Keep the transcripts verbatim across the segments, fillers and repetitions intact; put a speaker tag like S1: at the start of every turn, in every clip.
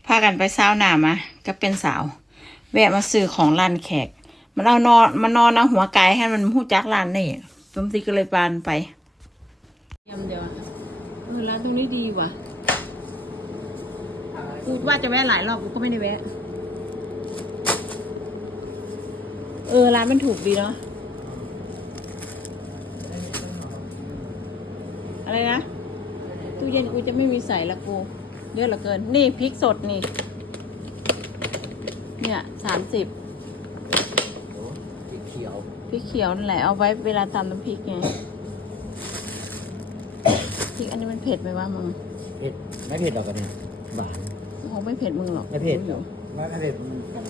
S1: พากันไปซาวหนามาก็เป็นสาวแวะมาซื้อของร้านแขกมันเอานอนมันนอนเอาหัวไก่ให้มันหู้จักร้านนี่สมศรีก็เลยปานไปยำเดียวเออร้านตรงนี้ดีว่ะกูว่าจะแวะหลายรอบกูก็ไม่ได้แวะเออร้านมันถูกดีเนาะอะไรนะตู้เย็นกูจะไม่มีใส่ละกูเยอะเหลือเกินนี่พริกสดนี่เนี่ยสามสิบ
S2: พริกเขียว
S1: พริกเขียวนั่นแหละเอาไว้เวลาตำน้ำพริกไงพริกอันนี้มันเผ็ดไหมวะมึง
S2: เผ็ดไม่เผ็ดหรอกกันเนี่ยหวาน
S1: คงไม่เผ็ดมึงหรอก
S2: ไม่เผ็ดไม่เผ็ด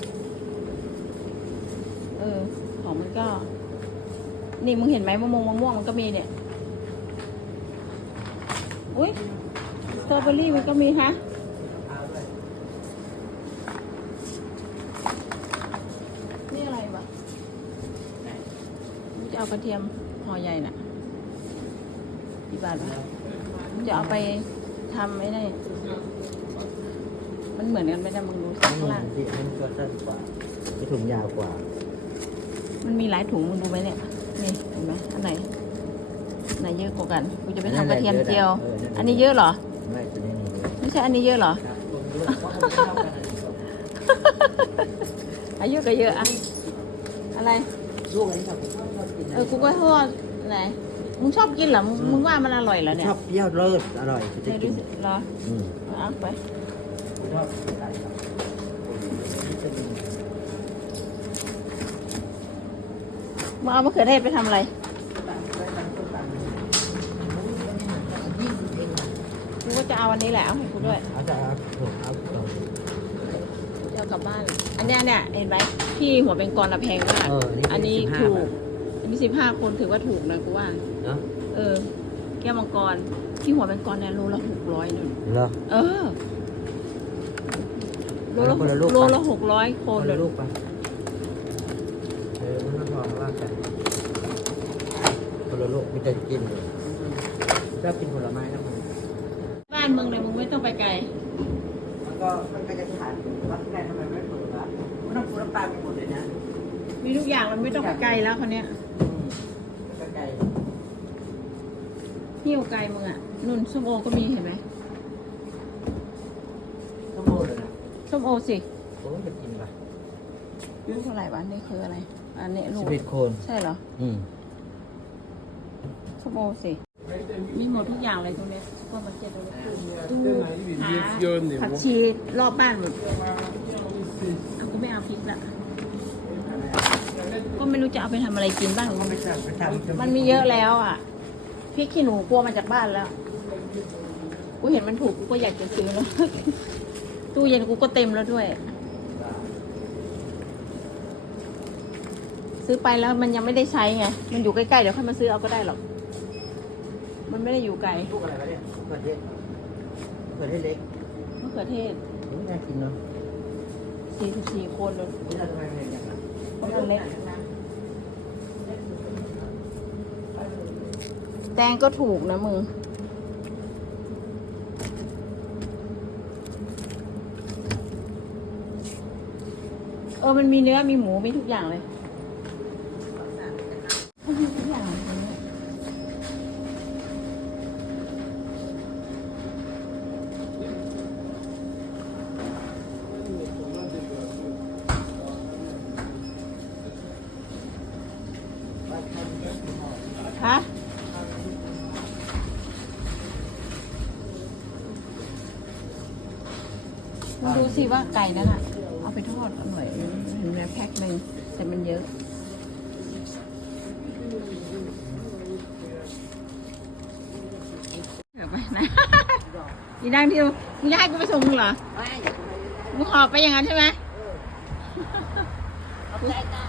S1: เออของมันก็นี่มึงเห็นไหมมะม่วงมะม่วงมันก็มีเนี่ยอุ้ยสตรอเบอรี่มันก็มีฮะนี่อะไรวะมึงจะเอากระเทียมห่อใหญ่น่ะกี่บาทวะมึงจะเอาไปทำไอ้นี่มันเหมือนกันไหมนะมึงดูข้างล่าง
S2: ที่มันก็สั้นกว่าที่ถุงยาวกว่า
S1: มันมีหลายถุงมึงดูไหมเนี่ยนี่เห็นไหมอันไหนไหนเยอะกว่ากันกูจะไปทำกระเทียมเจียวอันนี้เยอะเหรอ
S2: ไม่ตัวนี้นี่
S1: ไม่ใช่อันนี้เยอะเหรออายุก็เยอะอะอะไร
S2: ลูกอันนี้ชอบกิน
S1: เออกูก็ทอดไหนมึงชอบกินเหรอมึงว่ามันอร่อยเหรอเนี่ย
S2: ชอบเปรี้ยวเลิศอร่อยจะกิน
S1: เหรออืมเอาไปมึงเอามะเขือเทศไปทำอะไรกูก็จะเอาอันนี้แหละเอาให้กูด้วย
S2: เอาจะเอาถูกเอาถูก
S1: จะเอากลับบ้านอันนี้เนี่ยเห็นไหมที่หัวเป็นกรละแพงมากอันนี้ถูกอันนี้สิบห้าคนถือว่าถูกนะกูว่า
S2: เนาะ
S1: เออแก้วมังกรที่หัวเป็นกรเนี่ยโลละหกร้อยนึง
S2: เหรอ
S1: เออโลละโลละหกร้อยคน
S2: เลยลูกไปเออมันต้องลองลากกันคนละลูกไม่จะกินเลยชอบกินผลไม้นะมึง
S1: บ้านมึงเลยมึงไม่ต้องไปไกล
S2: มันก็มันก็จะทานวัดแค่ทำไมไม่เปิดวะมันต้องปูน้ำปลาไปหมดเลยนะ
S1: มีทุกอย่างมันไม่ต้องไปไกลแล้วคนเนี้ย
S2: ก็ไกล
S1: หิ้วไกลมึงอ่ะนุ่นส้มโอก็มีเห็นไหม
S2: ส้มโอเลยนะ
S1: ส้มโอสิ
S2: โอ้จะกินปะ
S1: ลูกเท่าไหร่วะนี่คืออะไรอันนี้ลูก
S2: สิบเอ็ดคน
S1: ใช่เหรออืมส้มโอสิมีหมดทุกอย่างเลยตรงนี้ก็มาเจ็ดตัวตู้หาผักชีรอบบ้านหมดเอาก็ไม่เอาพริกละก็ไม่รู้จะเอาไปทำอะไรกินบ้างมันมีเยอะแล้วอ่ะพริกขี้หนูกลัวมาจากบ้านแล้วกูเห็นมันถูกกูก็อยากจะซื้อแล้วตู้เย็นกูก็เต็มแล้วด้วยซื้อไปแล้วมันยังไม่ได้ใช้ไงมันอยู่ใกล้ๆเดี๋ยวค่อยมาซื้อเอาก็ได้หรอกมันไม่ได้อยู่ไกล
S2: ลูกอะไรวะเนี่ยมะเขือเทศมะเขือเทศเล็ก
S1: มะเขือเทศ
S2: ไม่น่ากินเนาะ
S1: สี่สิบสี่คนเลย
S2: นี่ทำไมเป็นอย่างนั้น
S1: คนเล็กแตงก็ถูกนะมึงเออมันมีเนื้อมีหมูมีทุกอย่างเลยมีทุกอย่างฮะมาดูสิว่าไก่นั่นอะเอาไปทอดอร่อยเห็นไหมแพ็คหนึ่งแต่มันเยอะเดี๋ยวไปนะอีดังที่มึงจะให้กูไปส่งมึงเหรอมึงหอบไปอย่างนั้นใช่ไหม